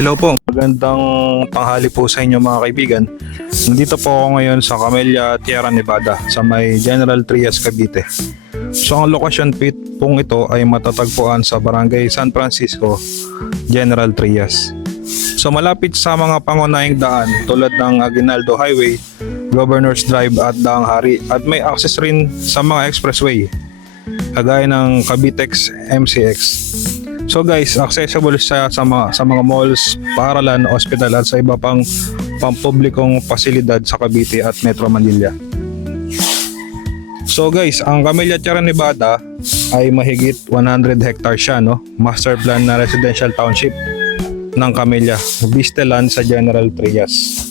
Hello po, magandang tanghali po sa inyo mga kaibigan. Nandito po ako ngayon sa Camellia, Tierra Nevada sa may General Trias, Cavite. So ang location pong ito ay matatagpuan sa Barangay San Francisco, General Trias. So malapit sa mga pangunahing daan tulad ng Aguinaldo Highway, Governor's Drive at Daang Hari, at may access rin sa mga expressway kagaya ng Cavitex MCX. So guys, accessible siya sa mga malls, paaralan, ospital at sa iba pang pampublikong pasilidad sa Cavite at Metro Manila. So guys, ang Camellia Tierra Nevada ay mahigit 100 hectares siya, no? Master plan na residential township ng Camellia, Visteland sa General Trias.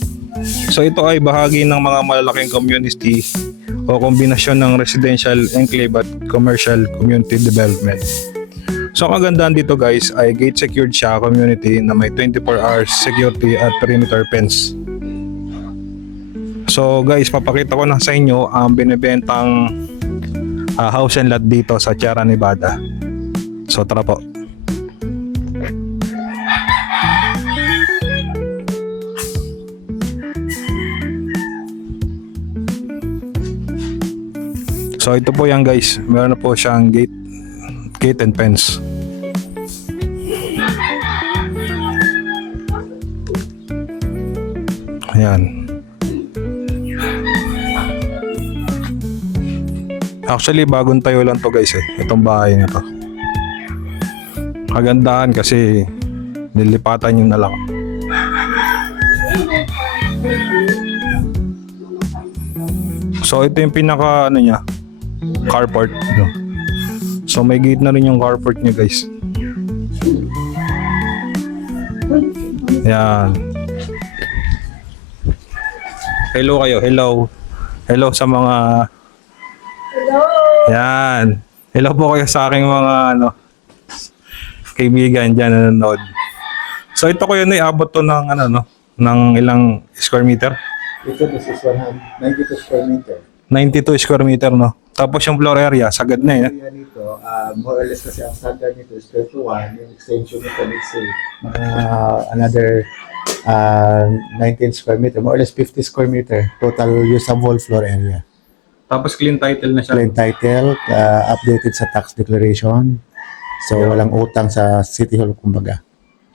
So ito ay bahagi ng mga malalaking community o kombinasyon ng residential enclave at commercial community development. So ang kagandahan dito guys ay gate secured siya community na may 24 hours security at perimeter fence. So guys, papakita ko na sa inyo ang binibentang house and lot dito sa Tierra Nevada. So tara po. So ito po yan guys, meron na po siyang gate and fence. Ayan. Actually bagong tayo lang to guys itong bahay na to. Kagandahan kasi nilipatan yun na lang. So ito yung pinaka niya, carport. So may gate na rin yung carport niya guys. Yan. Hello kayo, hello. Hello sa mga... Hello! Yan. Hello po kayo sa aking mga kaibigan dyan na nanonood. So ito ko yun ay abot to ng ng ilang square meter? Ito, this is 92 square meter. 92 square meter, no? Tapos yung floor area, sagad na eh. Area nito, more or less kasi ang standard nito is 31. Yung extension nito, let's say, another 19 square meter, more or less 50 square meter, total usable floor area. Tapos clean title na siya. Clean title, updated sa tax declaration. So, walang utang sa City Hall, kumbaga.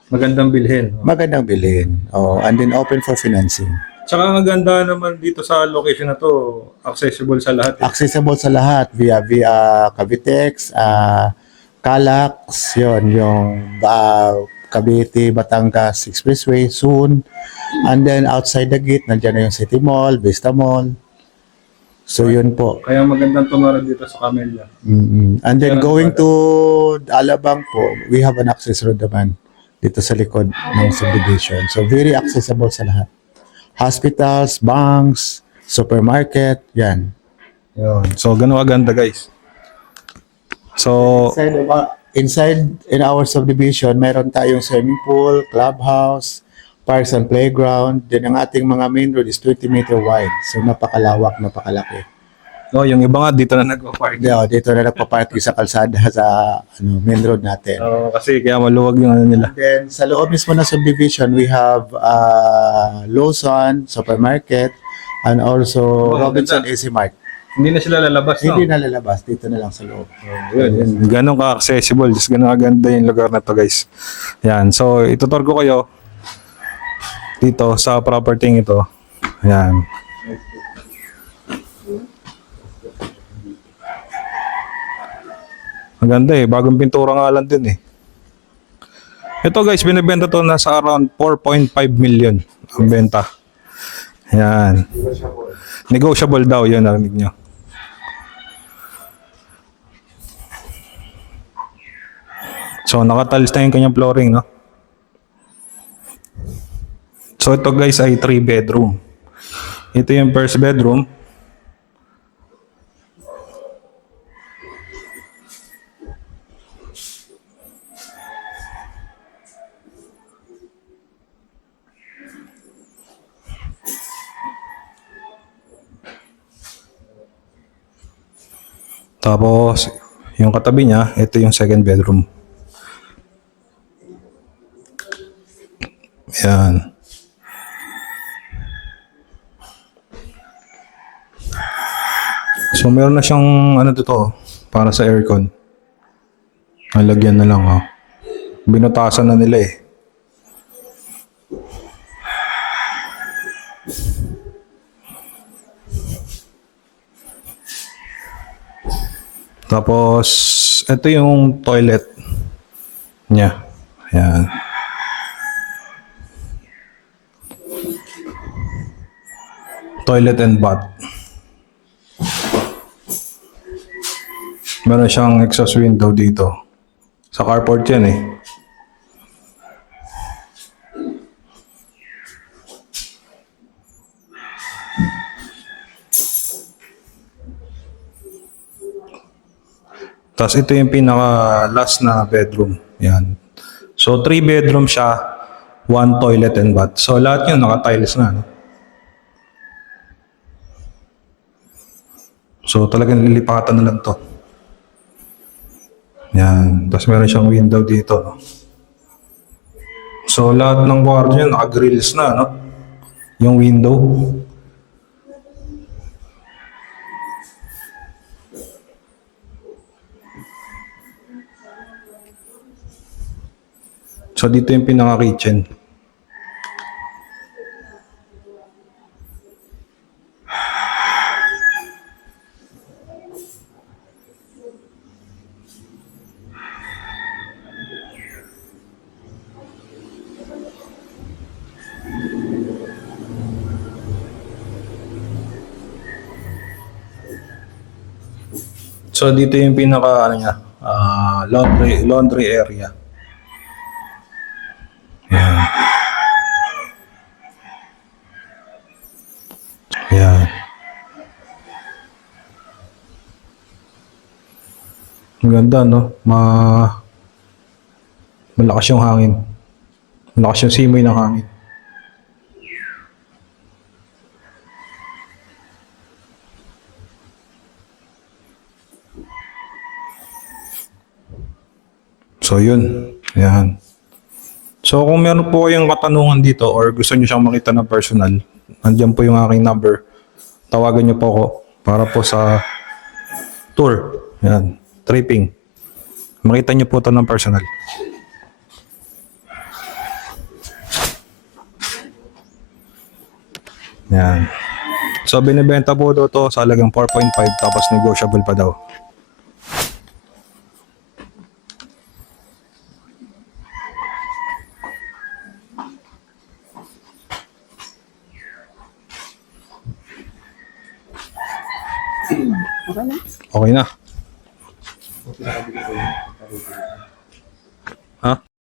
Magandang bilhin. Magandang bilhin. Oh, and then open for financing. Tsaka ang ganda naman dito sa location na to, accessible sa lahat. Accessible sa lahat via Cavitex, Calax, yon yung Cavite, Batangas Expressway soon. And then outside the gate, nandiyan na yung City Mall, Vista Mall. So yun po. Kaya magandang tumarad dito sa Camellia. And then going to Alabang po, we have an access road naman dito sa likod ng subdivision. So very accessible sa lahat. Hospitals, banks, supermarket, yan. Yun. So, ganun kaganda guys. So, Inside in our subdivision, meron tayong swimming pool, clubhouse, parks and playground. Then ang ating mga main road is 20 meter wide. So, napakalawak, napakalaki. yung iba nga dito na nagpa-park. Dito na nagpa-parking sa kalsada sa main road natin. Kasi kaya maluwag yung nila. Then sa loob mismo ng subdivision, we have Lawson, supermarket, and also Robinson AC Mart. Hindi na sila lalabas, no? Hindi na lalabas, dito na lang sa loob. Yun. Ganun ka-accessible, just ganun kaganda yung lugar na to guys. Yan, so itutur ko kayo dito sa property ito. Yan. Maganda bagong pintura nga lang din Ito guys, binibenta to nasa around 4.5 million ang benta. Yan. Negotiable daw, yun narinig nyo. So nakatalis na yung kanyang flooring, no? So ito guys ay 3 bedroom. Ito yung first bedroom. Tapos, yung katabi niya, ito yung second bedroom. Yan. So, meron na siyang ano dito, para sa aircon. Nalagyan na lang, oh. Binutasan na nila eh. Tapos, ito yung toilet niya. Ayan. Toilet and bath. Meron siyang exhaust window dito. Sa carport yan eh. Tapos ito yung pinaka last na bedroom. Yan. So 3 bedroom siya, 1 toilet and bath. So lahat yun naka-tiles na. No? So talagang lilipatan na lang to. Yan. Tapos meron siyang window dito. No? So lahat ng kwarto niya naka-grills na. No? Yung window. So dito yung pinaka-kitchen. So dito yung pinaka ano niya, laundry area. Yan. Yan. Ang ganda, no? Malakas yung hangin. Malakas yung simoy ng hangin. So yun. Yan. So kung meron po kayong katanungan dito or gusto niyo siyang makita ng personal, nandiyan po yung aking number. Tawagan niyo po ako para po sa tour. Yan. Tripping. Makita niyo po ito ng personal. Yan. So binibenta po ito sa halagang 4.5 tapos negotiable pa daw. Okay na. Ha?